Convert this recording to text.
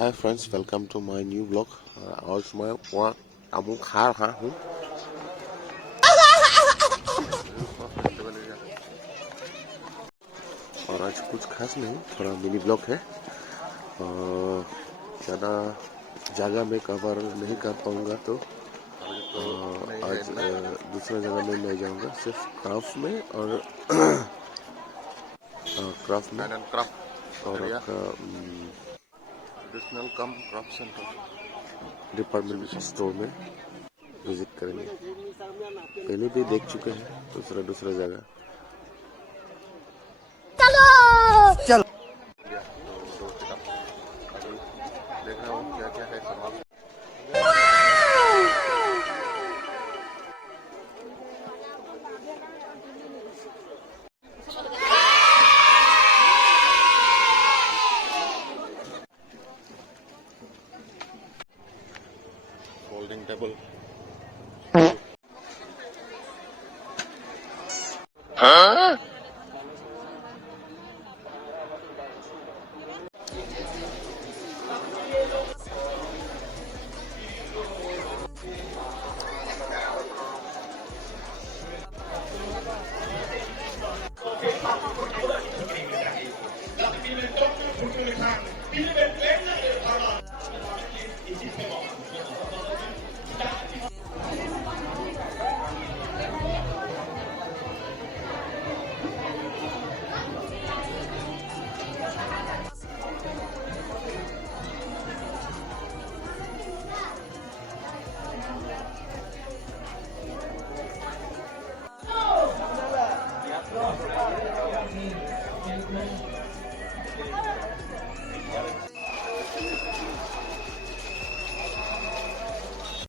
Hi friends, welcome to my new blog. आज मैं वहाँ अमू खा रहा हूँ। और आज कुछ खास नहीं, थोड़ा मिनी ब्लॉग है। ज़्यादा जगह में कवर नहीं कर पाऊँगा, तो आज दूसरा जगह में मैं जाऊँगा, सिर्फ क्राफ्ट में और क्राफ्ट में और आपका ट्रेडिशनल कम क्राफ्ट सेंटर डिपार्टमेंट स्टोर में विजिट करेंगे। पहले भी देख चुके हैं दूसरा जगह। चलो तो अभी देख रहा हूँ क्या क्या है सामान। फोल्डिंग टेबल, हाँ?